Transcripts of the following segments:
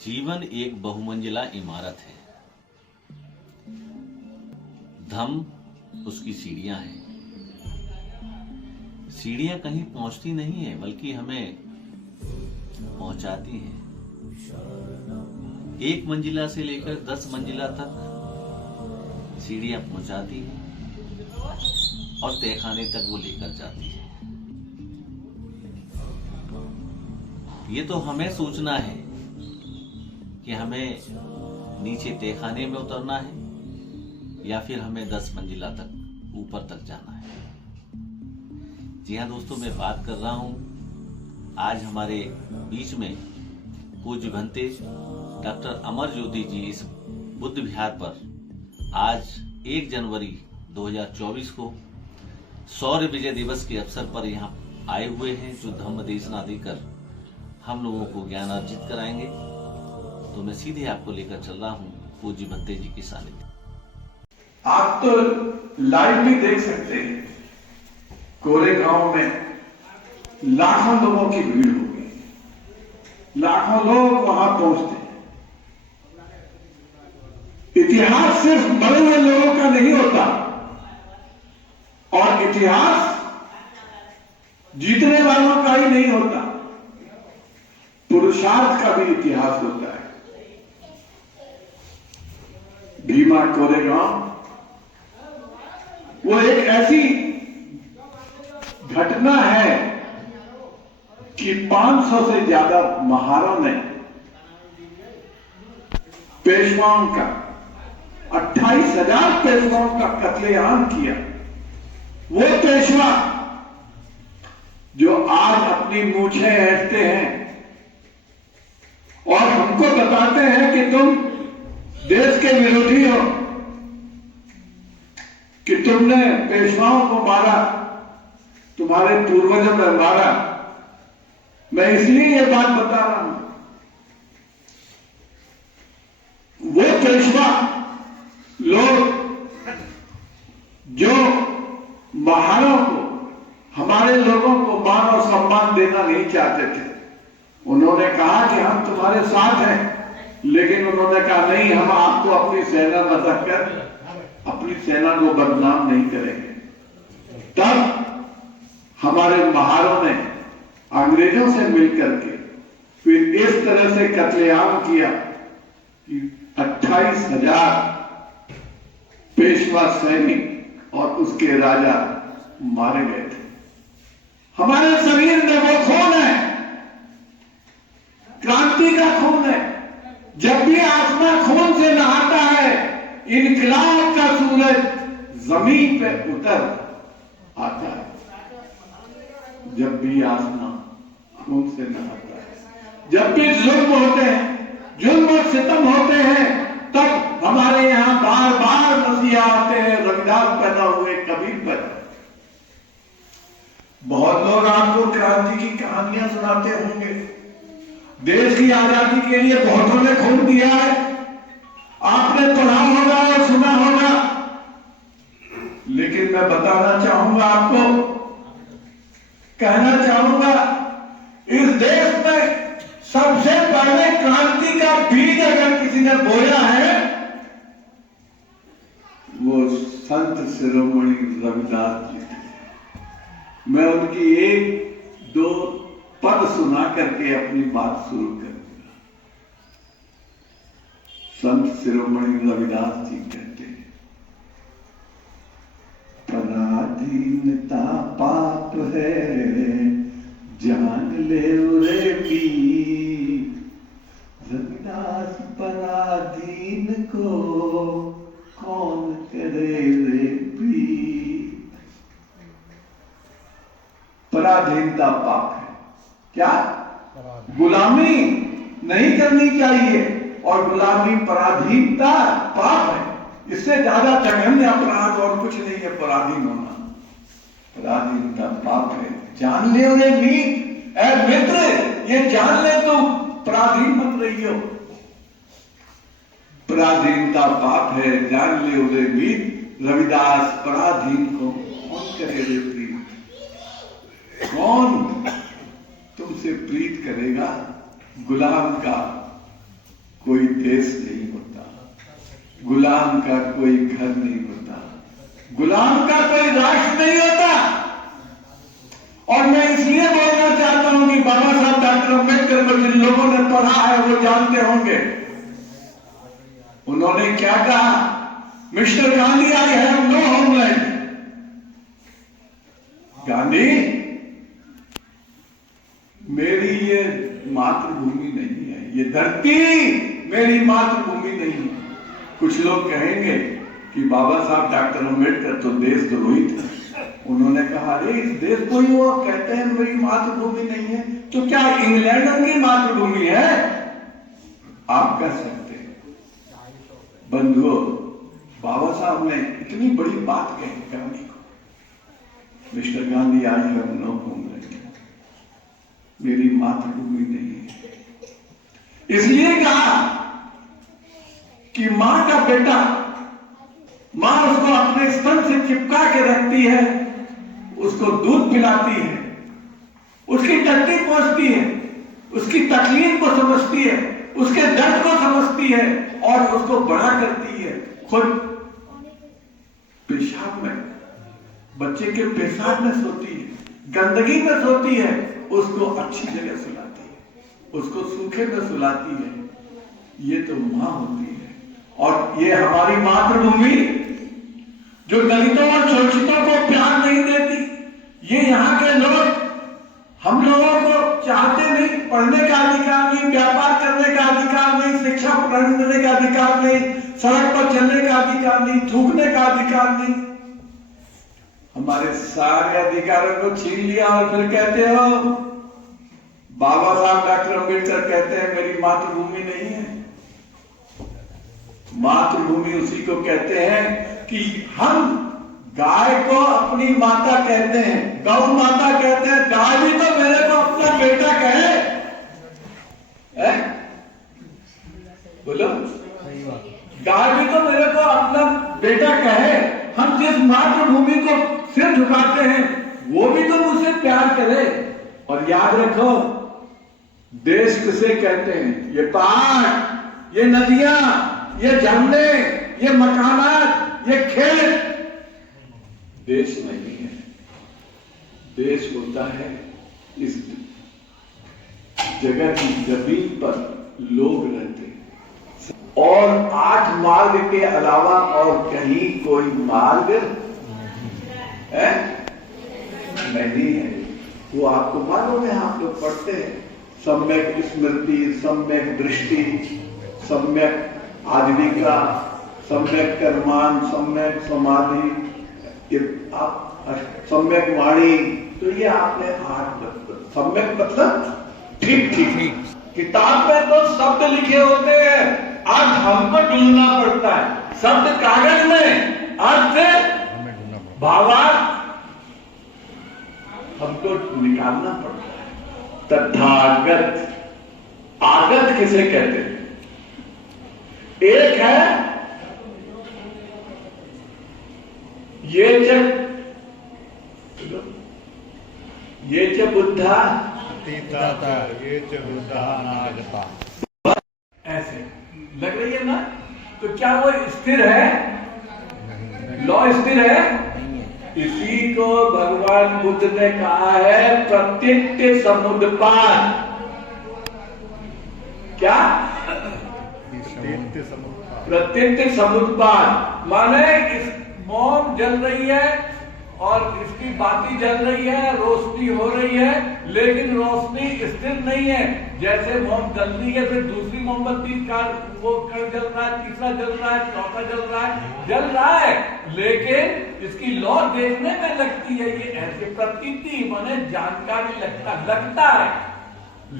जीवन एक बहुमंजिला इमारत है। धम उसकी सीढ़ियां हैं। सीढ़ियां कहीं पहुंचती नहीं है बल्कि हमें पहुंचाती हैं। एक मंजिला से लेकर 10 मंजिला तक सीढ़ियां पहुंचाती हैं और तहखाने तक वो लेकर जाती है। ये तो हमें सोचना है कि हमें नीचे तहखाने में उतरना है या फिर हमें 10 मंजिला तक ऊपर तक जाना है। जी हाँ दोस्तों, मैं बात कर रहा हूं आज हमारे बीच में पूज्य भंते डॉक्टर अमर ज्योति जी इस बुद्ध विहार पर आज 1 जनवरी 2024 को शौर्य विजय दिवस के अवसर पर यहाँ आए हुए हैं, जो धम्म देशना देकर हम लोगों को ज्ञान अर्जित कराएंगे। तो मैं सीधे आपको लेकर चल रहा हूँ पूज्य भंते जी की सानिध्य। आप तो लाइव भी देख सकते हैं, कोरेगांव में लाखों लोगों की भीड़ होगी, लाखों लोग वहां पहुंचते हैं। इतिहास सिर्फ मरे हुए लोगों का नहीं होता, और इतिहास जीतने वालों का ही नहीं होता, पुरुषार्थ का भी इतिहास होता है। भीमा कोरेगांव वो एक ऐसी घटना है कि 500 से ज्यादा महारों ने पेशवाओं का 28,000 पेशवाओं का कत्लेआम किया। वो पेशवा जो आज अपनी मूछें ऐंठते हैं और हमको बताते हैं कि तुम देश के विरोधी हो, कि तुमने पेशवाओं को मारा, तुम्हारे पूर्वजों ने मारा। मैं इसलिए ये बात बता रहा हूं, वो पेशवा लोग जो महारों को, हमारे लोगों को मान और सम्मान देना नहीं चाहते थे, उन्होंने कहा कि हम तुम्हारे साथ हैं, लेकिन उन्होंने कहा नहीं, हम आपको अपनी सेना बताकर अपनी सेना को बदनाम नहीं करेंगे। तब हमारे महारों ने अंग्रेजों से मिलकर के फिर इस तरह से कत्लेआम किया कि 28,000 पेशवा सैनिक और उसके राजा मारे गए थे। हमारे शरीर में वो खून है, क्रांति का खून है। जब भी आसमां खून से नहाता है, इनकलाब का सूरज जमीन पे उतर आता है। जब भी आसमां खून से नहाता है, जब भी जुल्म होते हैं, जुल्म और सितम होते हैं, तब हमारे यहां बार बार मसीहा आते हैं, रविदास पैदा हुए, कबीर पैदा। बहुत लोग आपको क्रांति की कहानियां सुनाते होंगे। देश की आजादी के लिए बहुतों ने खून दिया है, आपने पढ़ा होगा और सुना होगा। लेकिन मैं बताना चाहूंगा आपको, कहना चाहूंगा, इस देश में सबसे पहले क्रांति का बीज अगर किसी ने बोया है, वो संत शिरोमणि रविदास जी थे। मैं उनकी 1-2 पद सुना करके अपनी बात शुरू करूंगा। संत शिरोमणि रविदास जी कहते हैं, पराधीनता पाप है, जान ले रे पीर। रविदास पराधीन को कौन करे रे पीर। पराधीनता पाप है। क्या? गुलामी नहीं करनी चाहिए, और गुलामी पराधीनता पाप है। इससे ज्यादा जघन्य अपराध और कुछ नहीं है पराधीन होना। पराधीनता पाप है, जान ले रे मीत, ऐ मित्र, ये जान ले तो पराधीन मत रहियो। पराधीनता पाप है, जान ले रे मीत। रविदास पराधीन को कौन करे रे प्रीत। कौन तुमसे प्रीत करेगा गुलाम का कोई देश नहीं होता, गुलाम का कोई घर नहीं होता, गुलाम का कोई राष्ट्र नहीं होता। और मैं इसलिए बोलना चाहता हूं कि बाबा साहब डॉक्टर अम्बेडकर को जिन लोगों ने पढ़ा है वो जानते होंगे, उन्होंने क्या कहा, mister Gandhi, I have no homeland. Gandhi, मेरी ये मातृभूमि नहीं है, ये धरती मेरी मातृभूमि नहीं है। कुछ लोग कहेंगे कि बाबा साहब डॉक्टर अम्बेडकर तो देशद्रोही थे। उन्होंने कहा, अरे इस देश को ही वो कहते हैं मेरी मातृभूमि नहीं है, तो क्या इंग्लैंड उनकी मातृभूमि है? आप कह सकते हैं। बंधुओं, बाबा साहब ने इतनी बड़ी बात कही गांधी को, mister Gandhi, I have no homeland, मेरी मातृभूमि नहीं है। इसलिए कहा कि मां का बेटा, मां उसको अपने स्तन से चिपका के रखती है, उसको दूध पिलाती है, उसकी टट्टी पोंछती है, उसकी तकलीफ को समझती है, उसके दर्द को समझती है और उसको बड़ा करती है। खुद पेशाब में, बच्चे के पेशाब में सोती है, गंदगी में सोती है, उसको अच्छी जगह सुलाती है, उसको सूखे में सुलाती है। ये तो मां होती है। और ये हमारी मातृभूमि जो दलितों और शोषितों को प्यार नहीं देती, ये यहाँ के लोग हम लोगों को चाहते नहीं, पढ़ने का अधिकार नहीं, व्यापार करने का अधिकार नहीं, शिक्षा ग्रहण करने का अधिकार नहीं, सड़क पर चलने का अधिकार नहीं, थूकने का अधिकार नहीं। हमारे सारे अधिकारों को छीन लिया और फिर कहते हो, बाबा साहब डॉक्टर अम्बेडकर कहते हैं मेरी मातृभूमि नहीं है। मातृभूमि उसी को कहते हैं कि हम गाय को अपनी माता कहते हैं, गौ माता कहते हैं। गाय भी तो मेरे को अपना बेटा कहे, बोलो, गाय भी तो मेरे को अपना बेटा कहे। हम जिस मातृभूमि को सिर झुकाते हैं वो भी तो मुझसे प्यार करे। और याद रखो, देश किसे कहते हैं? ये पहाड़, ये नदियां, ये झरने, ये मकानात, ये खेत देश नहीं है। देश होता है इस जगह की जमीन पर लोग रहते हैं। और 8 मार्ग के अलावा और कहीं कोई मार्ग है नहीं है। वो आपको मालूम है, आप लोग पढ़ते हैं, सम्यक स्मृति, सम्यक दृष्टि, सम्यक आजीविका, सम्यक कर्मान, सम्यक समाधि, ये आप सम्यक वाणी। तो ये आपने 8 सम्यक मतलब ठीक ठीक। किताब में तो शब्द लिखे होते हैं, आज हमको ढूंढना पड़ता है। शब्द कागज में, अर्थ भावार्थ हमको निकालना पड़ता है। तथागत, आगत किसे कहते हैं? एक है ये च बुद्धा ये च बुद्धा अनागता। ऐसे लग रही है ना? तो क्या वो स्थिर है? लौ स्थिर है? इसी को भगवान बुद्ध ने कहा है प्रत्यक्ष समुद्पाद। क्या? प्रत्यक्ष समुद्पाद माने इस मोम जल रही है और इसकी बाती जल रही है, रोशनी हो रही है, लेकिन रोशनी स्थिर नहीं है। जैसे मोम जल रही है, फिर दूसरी मोमबत्ती का वो कण जल रहा है, तीसरा जल रहा है, चौथा जल रहा है, लेकिन इसकी लौ देखने में लगती है। ये ऐसे प्रतीति माने जानकारी लगता है।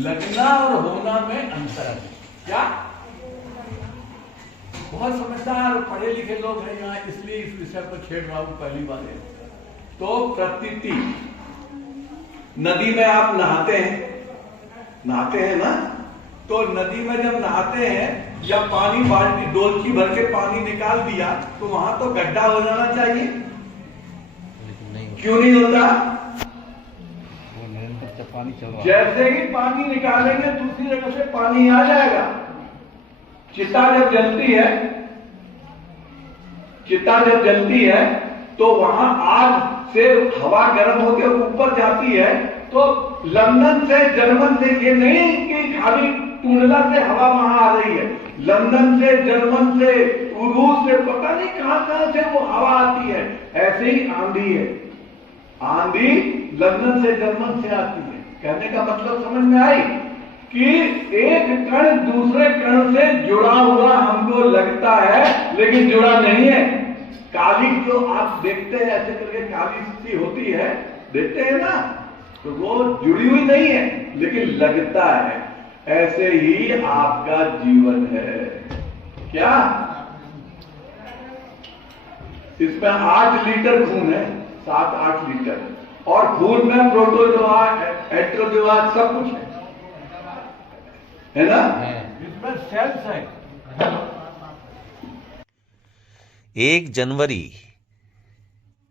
लगना और होना में अंतर है। क्या? बहुत समझदार पढ़े लिखे लोग हैं यहाँ, इसलिए इस विषय पर छेड़ रहा हूं पहली बार है। तो प्रतीति, नदी में आप नहाते हैं ना, तो नदी में जब नहाते हैं या पानी बाल्टी डोलची भर के पानी निकाल दिया तो वहां तो गड्ढा हो जाना चाहिए, क्यों नहीं होता? पानी चल रहा है। जैसे ही पानी निकालेंगे दूसरी जगह से पानी आ जाएगा। चिता जब जलती है तो वहां आग से हवा गर्म होकर ऊपर जाती है। तो लंदन से जर्मन से, ये नहीं कि खाली टूंडला से हवा वहां आ रही है, लंदन से, जर्मन से, रूस से, पता नहीं कहां से वो हवा आती है। ऐसे ही आंधी है, आंधी लंदन से, जर्मन से आती है। कहने का मतलब समझ में आई कि एक कण दूसरे कण से जुड़ा हुआ हमको लगता है, लेकिन जुड़ा नहीं है। काली जो आप देखते हैं ऐसे करके काली सी होती है, देखते हैं ना, तो वो जुड़ी हुई नहीं है, लेकिन लगता है। ऐसे ही आपका जीवन है। क्या इसमें 8 लीटर खून है, 7-8 लीटर, और खून में प्रोटोजोआ, एट्रोजोआ सब कुछ है ना, इसमें सेल्स है। 1 जनवरी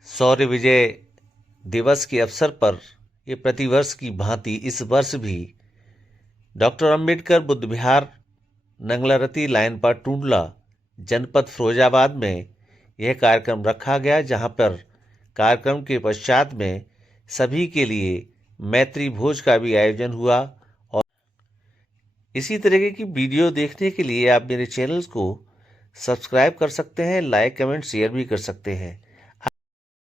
शौर्य विजय दिवस के अवसर पर ये प्रतिवर्ष की भांति इस वर्ष भी डॉक्टर अंबेडकर बुद्ध विहार, नंगलारती लाइन पर टूंडला, जनपद फिरोजाबाद में यह कार्यक्रम रखा गया, जहां पर कार्यक्रम के पश्चात में सभी के लिए मैत्री भोज का भी आयोजन हुआ। और इसी तरह की वीडियो देखने के लिए आप मेरे चैनल को सब्सक्राइब कर सकते हैं, लाइक, कमेंट, शेयर भी कर सकते हैं।